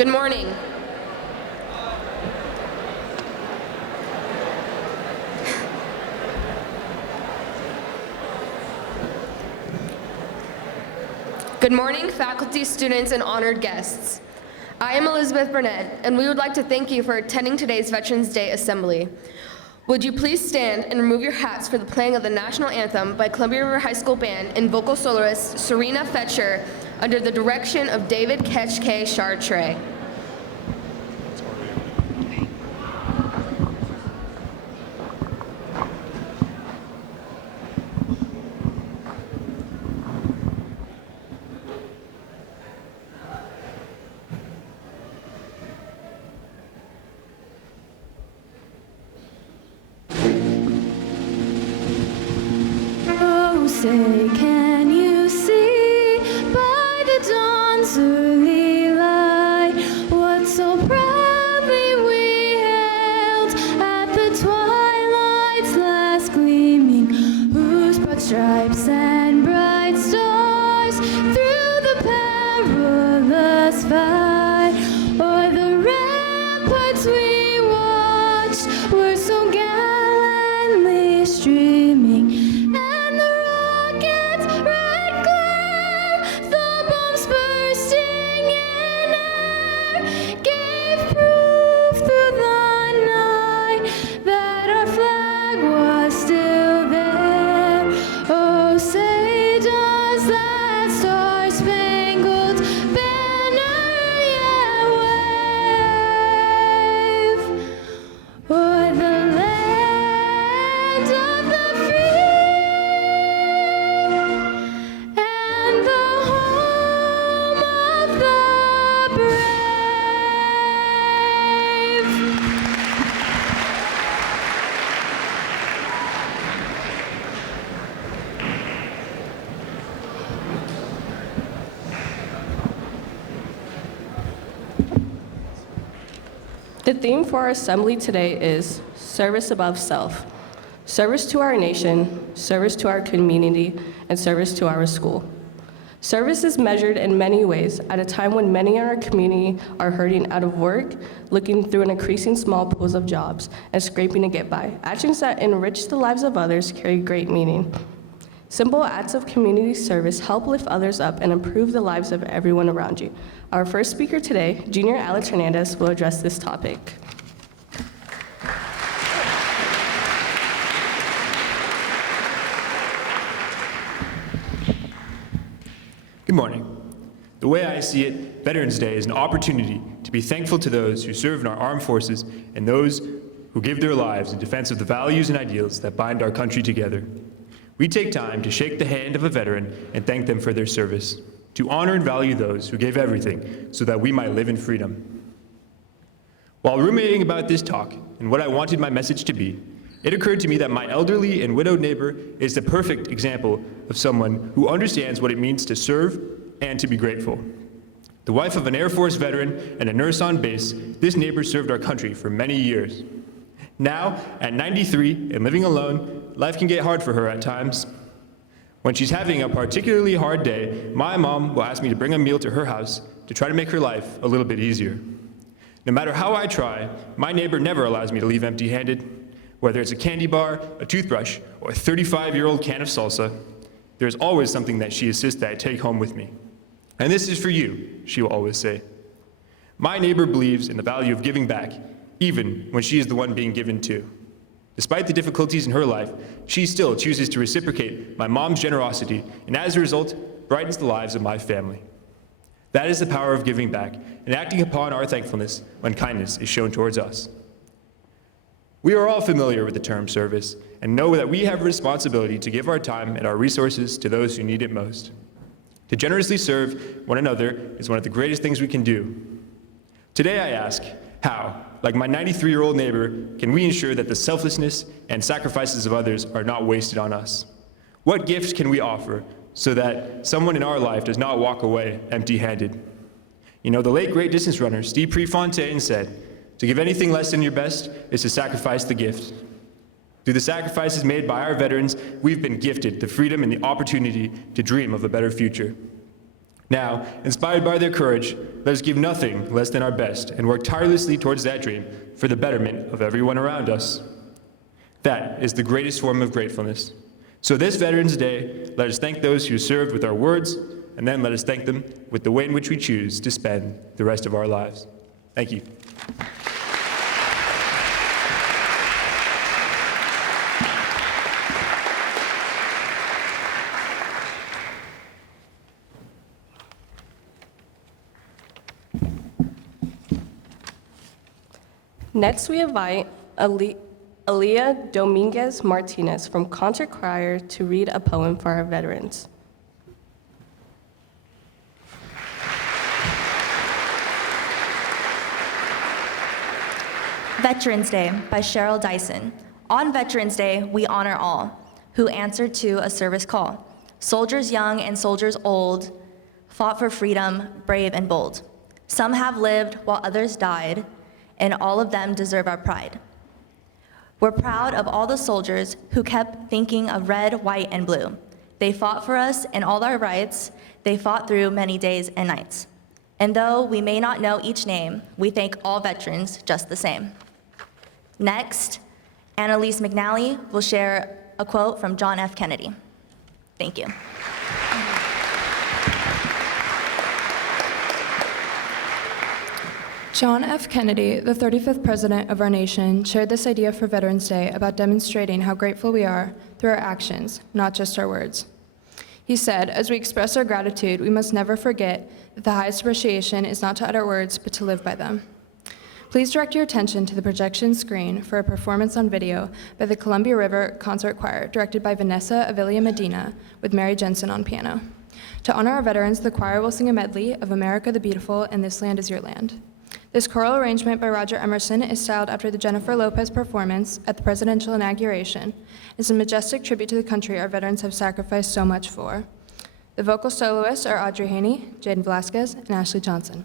Good morning. Good morning, faculty, students, and honored guests. I am Elizabeth Burnett, and we would like to thank you for attending today's Veterans Day Assembly. Would you please stand and remove your hats for the playing of the National Anthem by Columbia River High School Band and vocal soloist Serena Fetcher under the direction of David Ketchke Chartre. Say, can you see by the dawn's early light what so proudly we hailed at the twilight's last gleaming, whose broad stripes and bright stars through the perilous fight o'er the ramparts we watched were so gallantly streaming. The theme for our assembly today is service above self. Service to our nation, service to our community, and service to our school. Service is measured in many ways at a time when many in our community are hurting out of work, looking through an increasing small pools of jobs, and scraping to get by. Actions that enrich the lives of others carry great meaning. Simple acts of community service help lift others up and improve the lives of everyone around you. Our first speaker today, Junior Alex Hernandez, will address this topic. Good morning. The way I see it, Veterans Day is an opportunity to be thankful to those who serve in our armed forces and those who give their lives in defense of the values and ideals that bind our country together. We take time to shake the hand of a veteran and thank them for their service, to honor and value those who gave everything so that we might live in freedom. While ruminating about this talk and what I wanted my message to be, it occurred to me that my elderly and widowed neighbor is the perfect example of someone who understands what it means to serve and to be grateful. The wife of an Air Force veteran and a nurse on base, this neighbor served our country for many years. Now, at 93 and living alone, life can get hard for her at times. When she's having a particularly hard day, my mom will ask me to bring a meal to her house to try to make her life a little bit easier. No matter how I try, my neighbor never allows me to leave empty-handed. Whether it's a candy bar, a toothbrush, or a 35-year-old can of salsa, there's always something that she insists that I take home with me. And this is for you, she will always say. My neighbor believes in the value of giving back, even when she is the one being given to. Despite the difficulties in her life, she still chooses to reciprocate my mom's generosity, and as a result, brightens the lives of my family. That is the power of giving back and acting upon our thankfulness when kindness is shown towards us. We are all familiar with the term service and know that we have a responsibility to give our time and our resources to those who need it most. To generously serve one another is one of the greatest things we can do. Today I ask, how, like my 93-year-old neighbor, can we ensure that the selflessness and sacrifices of others are not wasted on us? What gifts can we offer so that someone in our life does not walk away empty-handed? You know, the late great distance runner Steve Prefontaine said, "To give anything less than your best is to sacrifice the gift." Through the sacrifices made by our veterans, we've been gifted the freedom and the opportunity to dream of a better future. Now, inspired by their courage, let us give nothing less than our best and work tirelessly towards that dream for the betterment of everyone around us. That is the greatest form of gratefulness. So this Veterans Day, let us thank those who served with our words, and then let us thank them with the way in which we choose to spend the rest of our lives. Thank you. Next, we invite Aaliyah Dominguez Martinez from Concert Choir to read a poem for our veterans. Veterans Day by Cheryl Dyson. On Veterans Day, we honor all who answered to a service call. Soldiers young and soldiers old fought for freedom, brave and bold. Some have lived while others died, and all of them deserve our pride. We're proud of all the soldiers who kept thinking of red, white, and blue. They fought for us and all our rights. They fought through many days and nights. And though we may not know each name, we thank all veterans just the same. Next, Annalise McNally will share a quote from John F. Kennedy. Thank you. John F. Kennedy, the 35th president of our nation, shared this idea for Veterans Day about demonstrating how grateful we are through our actions, not just our words. He said, as we express our gratitude, we must never forget that the highest appreciation is not to utter words, but to live by them. Please direct your attention to the projection screen for a performance on video by the Columbia River Concert Choir, directed by Vanessa Avilia Medina, with Mary Jensen on piano. To honor our veterans, the choir will sing a medley of America the Beautiful and This Land Is Your Land. This choral arrangement by Roger Emerson is styled after the Jennifer Lopez performance at the presidential inauguration. It's a majestic tribute to the country our veterans have sacrificed so much for. The vocal soloists are Audrey Haney, Jaden Velasquez, and Ashley Johnson.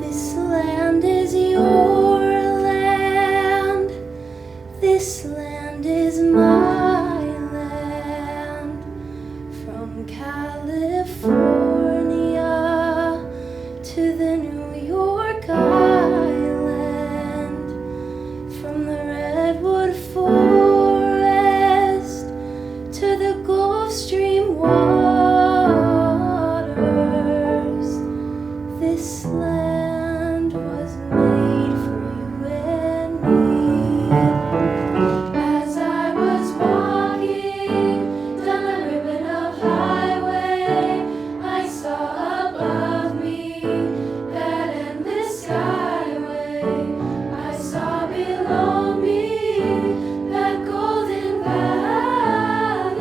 This land is your land. This land is my land. From California to the New York Island. From the Redwood Forest to the Gulf Stream waters. This land was made for you and me. As I was walking down the ribbon of highway, I saw above me that endless skyway. I saw below me that golden valley.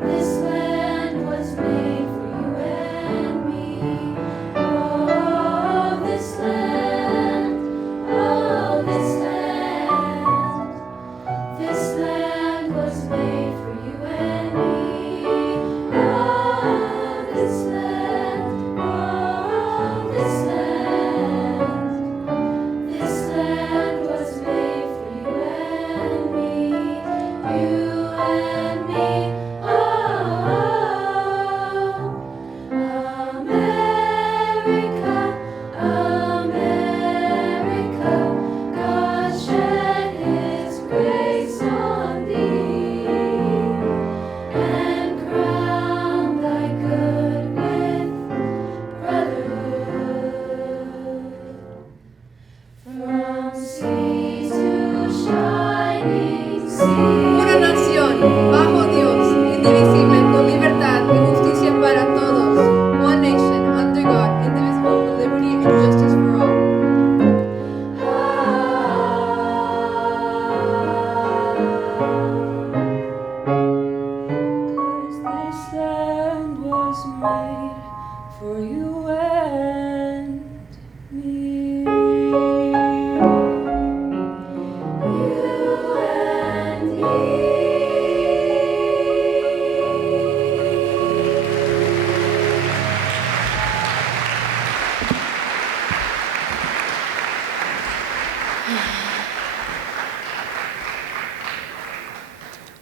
This land was made for you and me. Oh, this land, oh, this land. This land was made for you and me. Oh, this land, oh, this land. This land was made for you and me. You and me. Oh, America, America, God shed His grace on thee and crowned thy good with brotherhood. From sea to shining sea. Una nación bajo Dios, indivisible, con libertad y justicia para todos. One nation, under God, indivisible, with liberty and justice for all. Cause this land was made for you and me. You and me.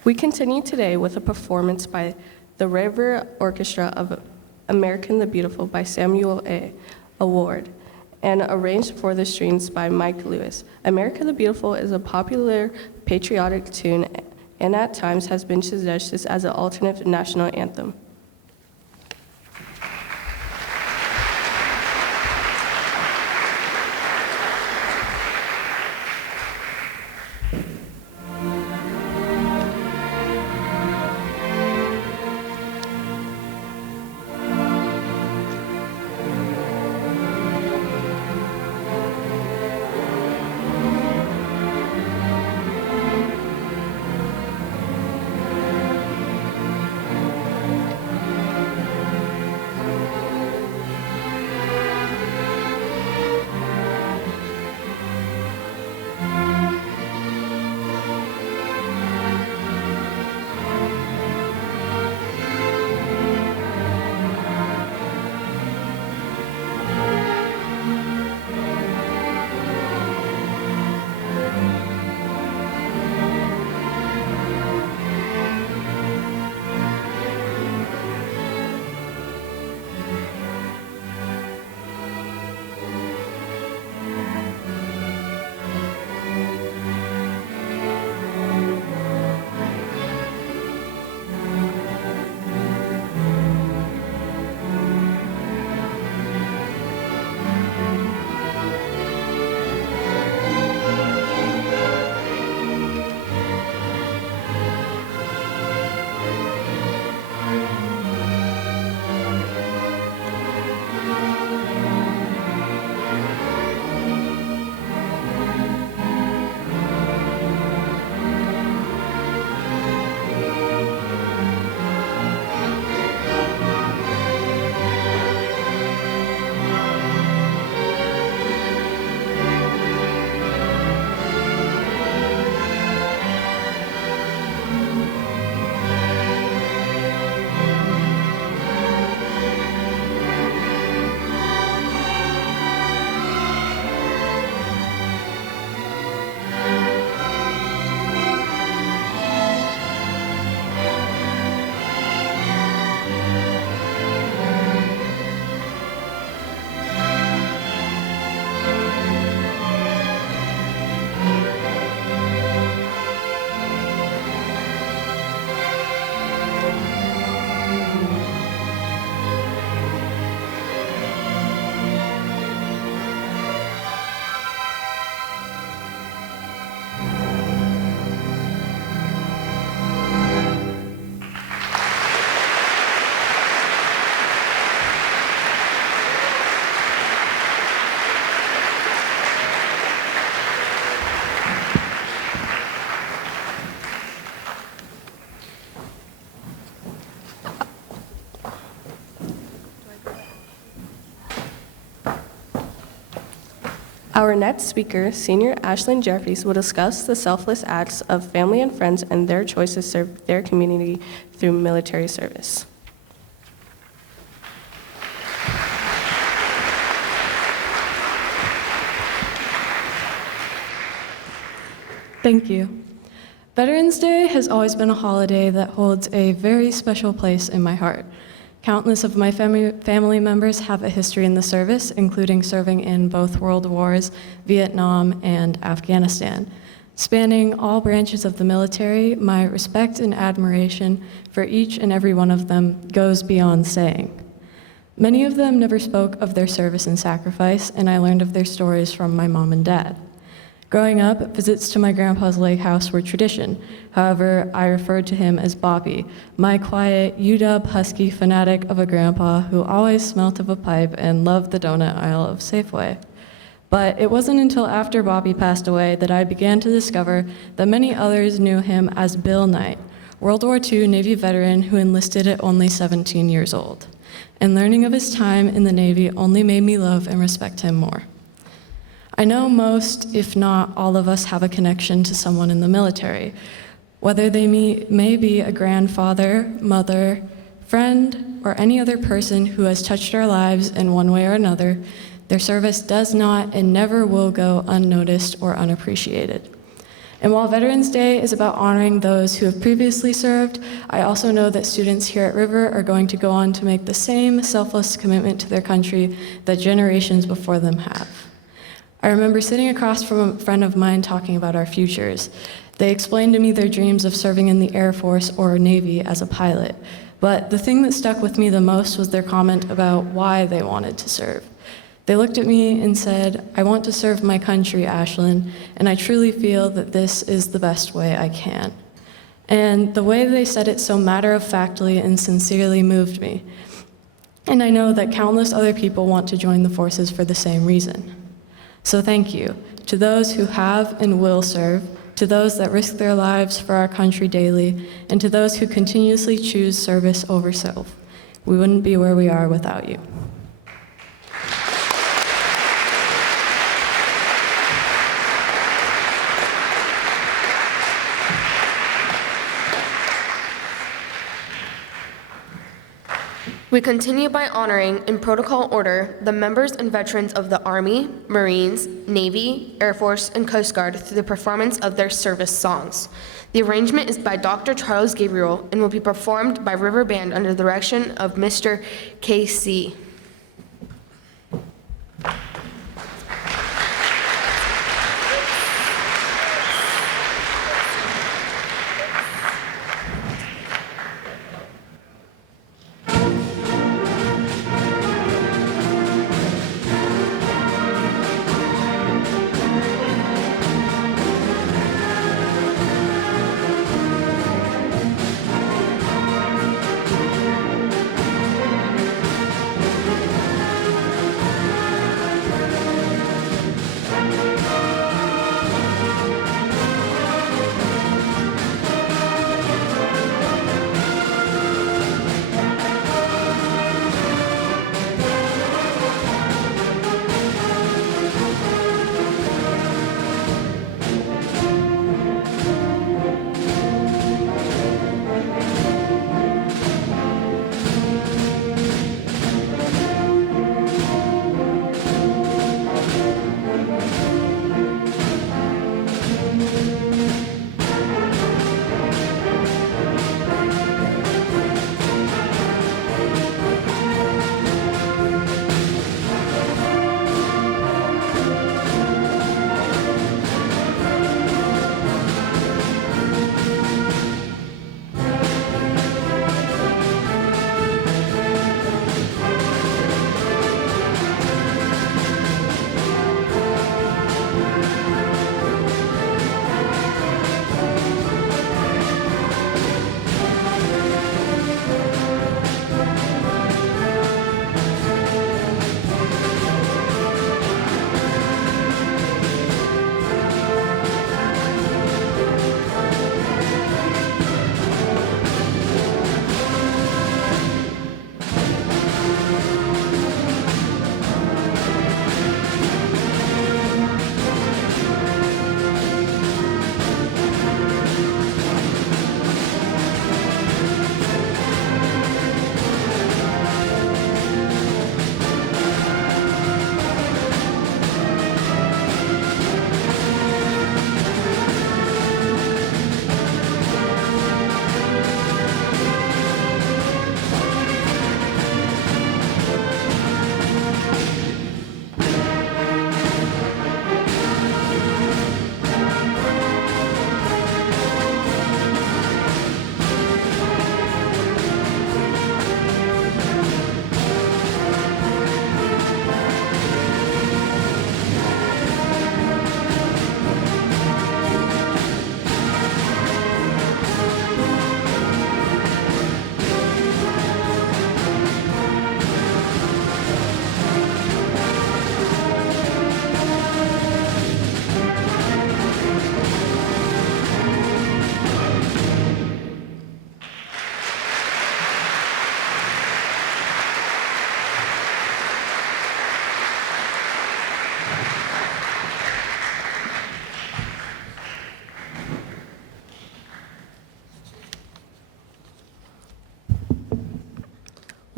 We continue today with a performance by the River Orchestra of American the Beautiful by Samuel A. Award and arranged for the strings by Mike Lewis. America the Beautiful is a popular patriotic tune and at times has been suggested as an alternate national anthem. Our next speaker, Senior Ashlyn Jeffries, will discuss the selfless acts of family and friends and their choice to serve their community through military service. Thank you. Veterans Day has always been a holiday that holds a very special place in my heart. Countless of my family members have a history in the service, including serving in both World Wars, Vietnam, and Afghanistan. Spanning all branches of the military, my respect and admiration for each and every one of them goes beyond saying. Many of them never spoke of their service and sacrifice, and I learned of their stories from my mom and dad. Growing up, visits to my grandpa's lake house were tradition. However, I referred to him as Bobby, my quiet, UW husky fanatic of a grandpa who always smelt of a pipe and loved the donut aisle of Safeway. But it wasn't until after Bobby passed away that I began to discover that many others knew him as Bill Knight, World War II Navy veteran who enlisted at only 17 years old. And learning of his time in the Navy only made me love and respect him more. I know most, if not all of us, have a connection to someone in the military, whether they may be a grandfather, mother, friend, or any other person who has touched our lives in one way or another. Their service does not and never will go unnoticed or unappreciated. And while Veterans Day is about honoring those who have previously served, I also know that students here at River are going to go on to make the same selfless commitment to their country that generations before them have. I remember sitting across from a friend of mine talking about our futures. They explained to me their dreams of serving in the Air Force or Navy as a pilot. But the thing that stuck with me the most was their comment about why they wanted to serve. They looked at me and said, "I want to serve my country, Ashlyn, and I truly feel that this is the best way I can." And the way they said it so matter-of-factly and sincerely moved me. And I know that countless other people want to join the forces for the same reason. So thank you to those who have and will serve, to those that risk their lives for our country daily, and to those who continuously choose service over self. We wouldn't be where we are without you. We continue by honoring, in protocol order, the members and veterans of the Army, Marines, Navy, Air Force, and Coast Guard through the performance of their service songs. The arrangement is by Dr. Charles Gabriel and will be performed by River Band under the direction of Mr. K.C.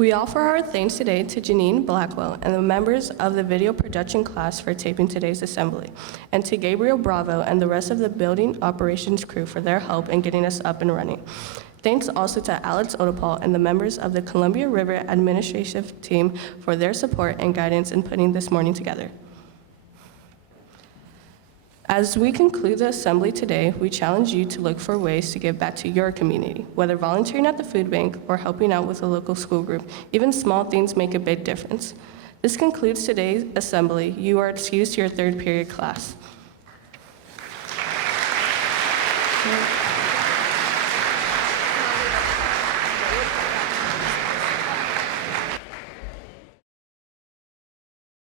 We offer our thanks today to Janine Blackwell and the members of the video production class for taping today's assembly, and to Gabriel Bravo and the rest of the building operations crew for their help in getting us up and running. Thanks also to Alex Odepal and the members of the Columbia River administrative team for their support and guidance in putting this morning together. As we conclude the assembly today, we challenge you to look for ways to give back to your community, whether volunteering at the food bank or helping out with a local school group. Even small things make a big difference. This concludes today's assembly. You are excused to your third period class.